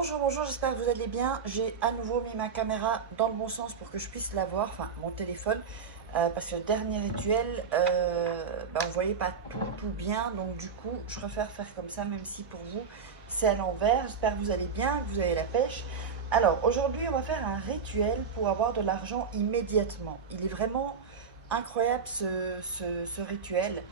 Bonjour, bonjour, j'espère que vous allez bien. J'ai à nouveau mis ma caméra dans le bon sens pour que je puisse la voir, enfin mon téléphone, parce que le dernier rituel, on ne voyait pas tout bien, donc du coup je préfère faire comme ça, même si pour vous c'est à l'envers. J'espère que vous allez bien, que vous avez la pêche. Alors aujourd'hui on va faire un rituel pour avoir de l'argent immédiatement. Il est vraiment incroyable ce rituel,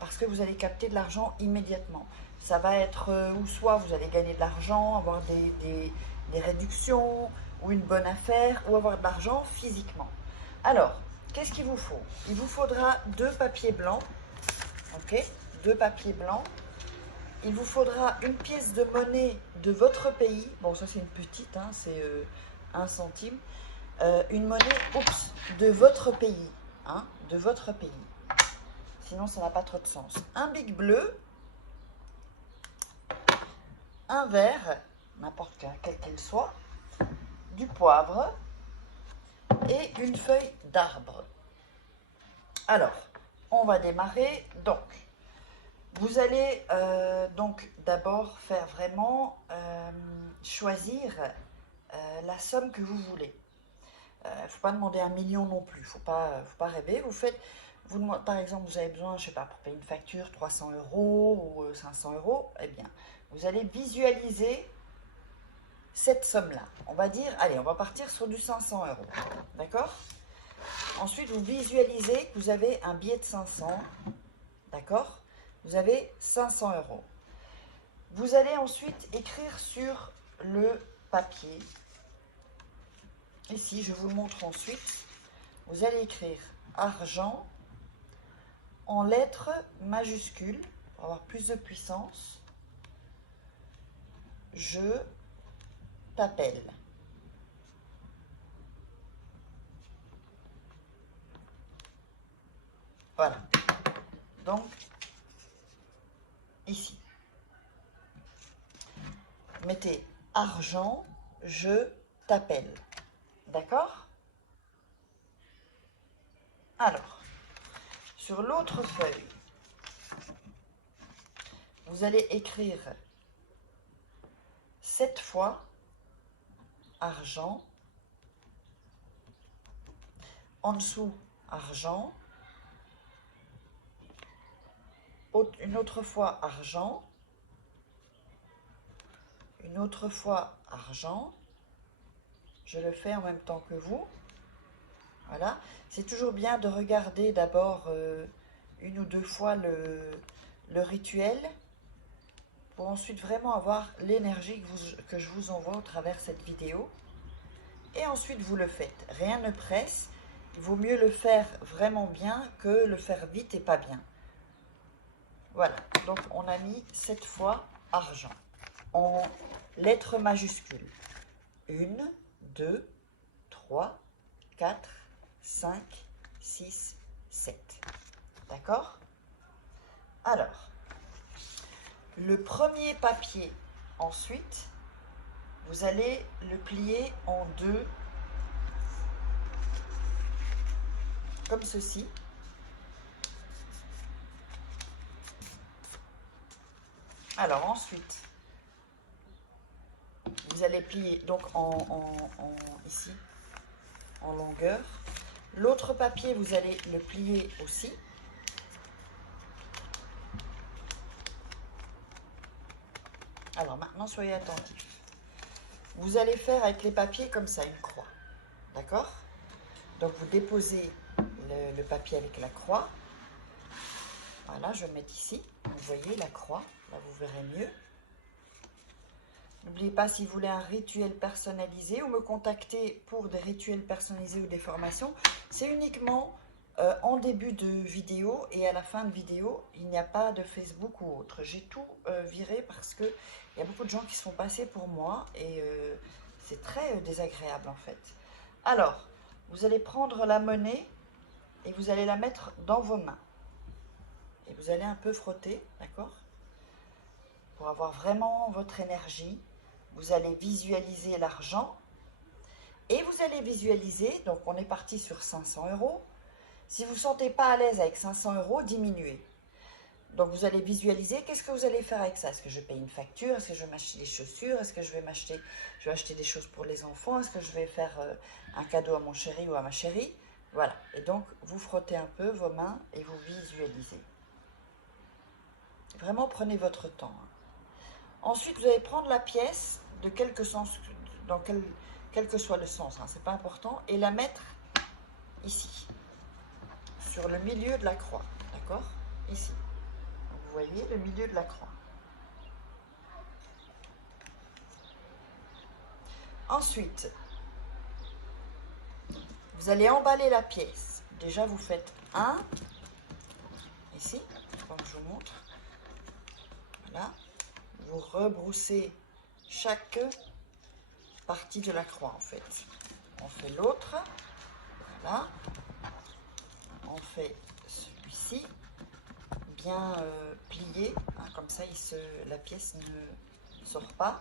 parce que vous allez capter de l'argent immédiatement. Ça va être ou soit vous allez gagner de l'argent, avoir des réductions, ou une bonne affaire, ou avoir de l'argent physiquement. Alors, qu'est-ce qu'il vous faut? Il vous faudra 2 papiers blancs, ok? 2 papiers blancs. Il vous faudra une pièce de monnaie de votre pays. Bon, ça c'est une petite, hein, c'est 1 centime. Une monnaie, de votre pays, hein, de votre pays. Sinon, ça n'a pas trop de sens. Un bic bleu, un verre, n'importe quel qu'il soit, du poivre et une feuille d'arbre. Alors, on va démarrer. Donc, vous allez donc d'abord faire vraiment choisir la somme que vous voulez. Il ne faut pas demander 1 million non plus, il ne faut pas rêver. Par exemple, vous avez besoin, je ne sais pas, pour payer une facture, 300 euros ou 500 euros, eh bien, vous allez visualiser cette somme-là. On va dire, allez, on va partir sur du 500 euros, d'accord? Ensuite, vous visualisez que vous avez un billet de 500, d'accord? Vous avez 500 euros. Vous allez ensuite écrire sur le papier. Ici, je vous montre ensuite. Vous allez écrire argent en lettres majuscules pour avoir plus de puissance. Je t'appelle. Voilà. Donc, ici. Mettez argent, je t'appelle. D'accord? Alors, sur l'autre feuille, vous allez écrire 7 fois argent, en dessous argent, une autre fois argent, une autre fois argent. Je le fais en même temps que vous. Voilà. C'est toujours bien de regarder d'abord 1 ou 2 fois le rituel pour ensuite vraiment avoir l'énergie que je vous envoie au travers de cette vidéo. Et ensuite, vous le faites. Rien ne presse. Il vaut mieux le faire vraiment bien que le faire vite et pas bien. Voilà. Donc, on a mis 7 fois argent en lettres majuscules. 1, 2, 3, 4, 5, 6, 7. D'accord? Alors, le premier papier, ensuite, vous allez le plier en 2, comme ceci. Alors ensuite, vous allez plier donc ici, en longueur. L'autre papier, vous allez le plier aussi. Alors maintenant, soyez attentifs. Vous allez faire avec les papiers comme ça, une croix. D'accord? Donc vous déposez le papier avec la croix. Voilà, je vais le mettre ici. Vous voyez la croix, là vous verrez mieux. N'oubliez pas, si vous voulez un rituel personnalisé ou me contacter pour des rituels personnalisés ou des formations, c'est uniquement en début de vidéo et à la fin de vidéo. Il n'y a pas de Facebook ou autre. J'ai tout viré parce qu'il y a beaucoup de gens qui sont passés pour moi et c'est très désagréable en fait. Alors, vous allez prendre la monnaie et vous allez la mettre dans vos mains. Et vous allez un peu frotter, d'accord? Pour avoir vraiment votre énergie. Vous allez visualiser l'argent et vous allez visualiser, donc on est parti sur 500 euros. Si vous ne vous sentez pas à l'aise avec 500 euros, diminuez. Donc vous allez visualiser, qu'est-ce que vous allez faire avec ça? Est-ce que je paye une facture? Est-ce que je vais m'acheter des chaussures? Est-ce que je vais acheter des choses pour les enfants? Est-ce que je vais faire un cadeau à mon chéri ou à ma chérie? Voilà, et donc vous frottez un peu vos mains et vous visualisez. Vraiment prenez votre temps. Ensuite, vous allez prendre la pièce de quelque sens, dans quel que soit le sens, c'est pas important, et la mettre ici, sur le milieu de la croix, d'accord? Ici. Donc, vous voyez le milieu de la croix. Ensuite, vous allez emballer la pièce. Déjà, vous faites un, ici, donc je vous montre. Voilà. Vous rebroussez chaque partie de la croix, en fait. On fait l'autre. Voilà. On fait celui-ci, bien plié, comme ça la pièce ne sort pas.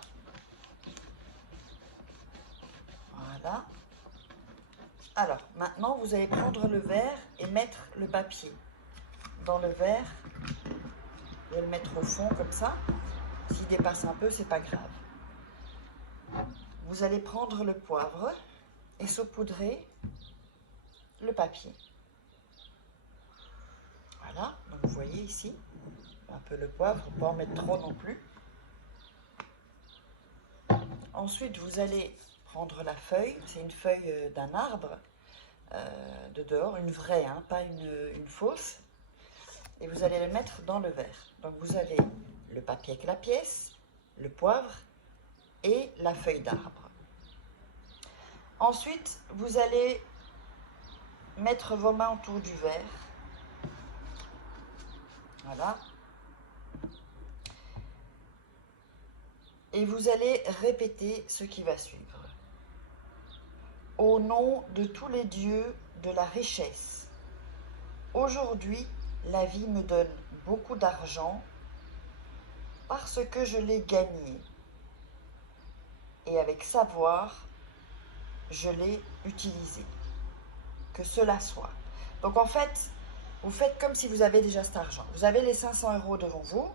Voilà. Alors, maintenant, vous allez prendre le verre et mettre le papier dans le verre. Vous allez le mettre au fond, comme ça. S'il dépasse un peu, c'est pas grave. Vous allez prendre le poivre et saupoudrer le papier. Voilà, donc vous voyez ici, un peu le poivre, il ne faut pas en mettre trop non plus. Ensuite, vous allez prendre la feuille, c'est une feuille d'un arbre de dehors, une vraie, pas une fausse, et vous allez le mettre dans le verre. Donc vous avez le papier avec la pièce, le poivre et la feuille d'arbre. Ensuite, vous allez mettre vos mains autour du verre. Voilà. Et vous allez répéter ce qui va suivre. Au nom de tous les dieux de la richesse, aujourd'hui, la vie me donne beaucoup d'argent parce que je l'ai gagné. Et avec savoir, je l'ai utilisé. Que cela soit. Donc en fait, vous faites comme si vous avez déjà cet argent. Vous avez les 500 € devant vous,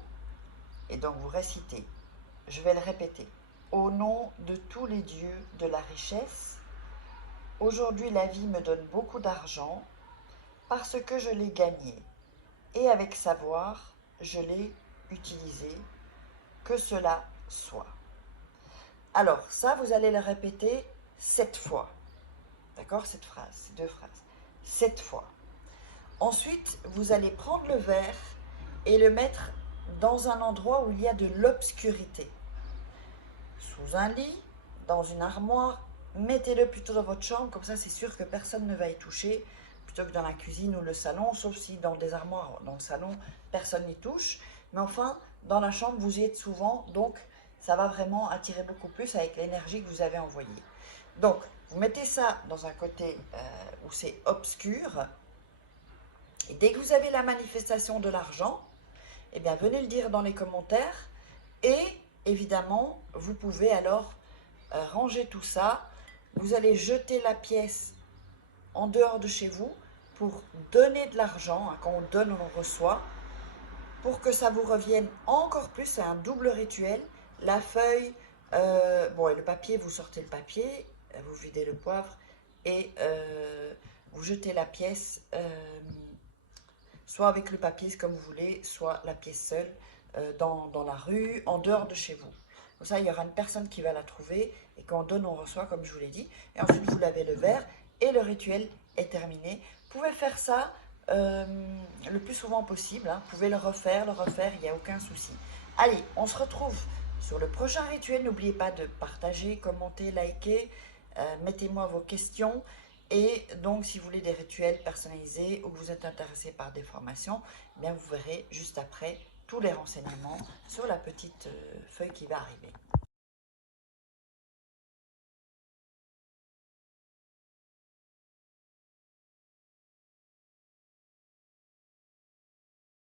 et donc vous récitez. Je vais le répéter. Au nom de tous les dieux de la richesse, aujourd'hui la vie me donne beaucoup d'argent parce que je l'ai gagné. Et avec savoir, je l'ai utilisé. Que cela soit. Alors ça, vous allez le répéter 7 fois. D'accord, cette phrase, ces 2 phrases. 7 fois. Ensuite, vous allez prendre le verre et le mettre dans un endroit où il y a de l'obscurité. Sous un lit, dans une armoire, mettez-le plutôt dans votre chambre, comme ça c'est sûr que personne ne va y toucher, plutôt que dans la cuisine ou le salon, sauf si dans des armoires, dans le salon, personne n'y touche. Mais enfin, dans la chambre, vous y êtes souvent, donc ça va vraiment attirer beaucoup plus avec l'énergie que vous avez envoyée. Donc, vous mettez ça dans un côté où c'est obscur, et dès que vous avez la manifestation de l'argent, eh bien, venez le dire dans les commentaires, et évidemment, vous pouvez alors ranger tout ça. Vous allez jeter la pièce en dehors de chez vous pour donner de l'argent. Quand on donne, on reçoit. Pour que ça vous revienne encore plus, c'est un double rituel. La feuille, et le papier, vous sortez le papier, vous videz le poivre et vous jetez la pièce, soit avec le papier comme vous voulez, soit la pièce seule dans la rue, en dehors de chez vous. Comme ça, il y aura une personne qui va la trouver et quand on donne, on reçoit, comme je vous l'ai dit. Et ensuite, vous lavez le verre et le rituel est terminé. Vous pouvez faire ça le plus souvent possible. Vous pouvez le refaire, il n'y a aucun souci. Allez, on se retrouve sur le prochain rituel. N'oubliez pas de partager, commenter, liker. Mettez-moi vos questions. Et donc, si vous voulez des rituels personnalisés ou que vous êtes intéressé par des formations, eh bien vous verrez juste après tous les renseignements sur la petite feuille qui va arriver.